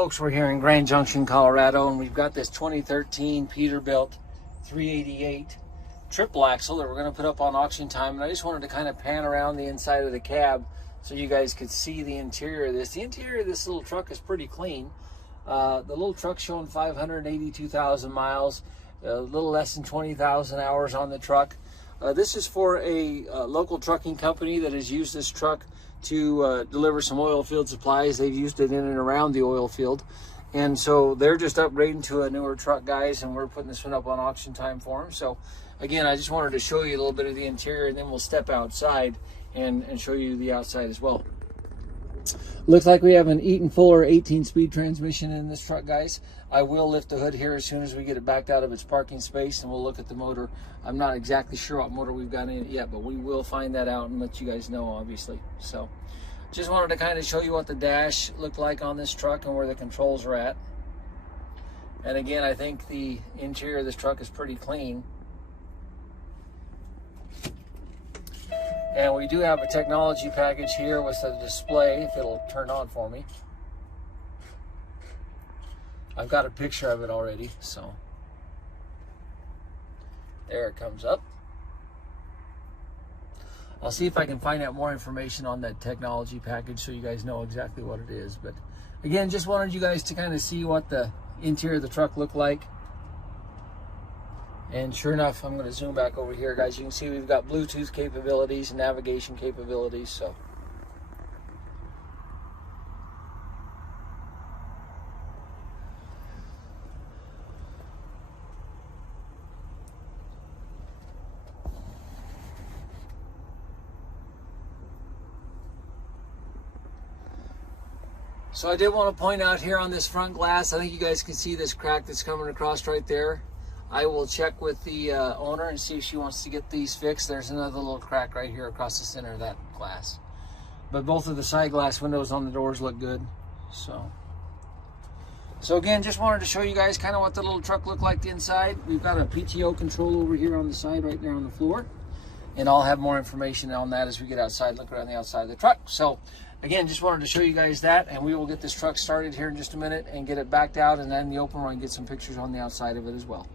Folks, we're here in Grand Junction, Colorado, and we've got this 2013 Peterbilt 388 triple axle that we're going to put up on auction time. And I just wanted to kind of pan around the inside of the cab so you guys could see the interior of this. The interior of this little truck is pretty clean. The little truck's showing 582,000 miles, a little less than 20,000 hours on the truck. This is for a local trucking company that has used this truck to deliver some oil field supplies. They've used it in and around the oil field, and so they're just upgrading to a newer truck, guys, and we're putting this one up on auction time for them. So again, I just wanted to show you a little bit of the interior, and then we'll step outside and show you the outside as well. Looks like we have an Eaton Fuller 18-speed transmission in this truck, guys. I will lift the hood here as soon as we get it backed out of its parking space, and we'll look at the motor. I'm not exactly sure what motor we've got in it yet, but we will find that out and let you guys know, obviously. So just wanted to kind of show you what the dash looked like on this truck and where the controls are at. And again, I think the interior of this truck is pretty clean. And we do have a technology package here with a display, if it'll turn on for me. I've got a picture of it already, so there it comes up. I'll see if I can find out more information on that technology package so you guys know exactly what it is. But again, just wanted you guys to kind of see what the interior of the truck looked like. And sure enough, I'm going to zoom back over here, guys. You can see we've got Bluetooth capabilities and navigation capabilities. So I did want to point out here on this front glass, I think you guys can see this crack that's coming across right there. I will check with the owner and see if she wants to get these fixed. There's another little crack right here across the center of that glass. But both of the side glass windows on the doors look good. So again, just wanted to show you guys kind of what the little truck looked like the inside. We've got a PTO control over here on the side right there on the floor. And I'll have more information on that as we get outside, look around the outside of the truck. So again, just wanted to show you guys that, and we will get this truck started here in just a minute and get it backed out, and then the open run, get some pictures on the outside of it as well.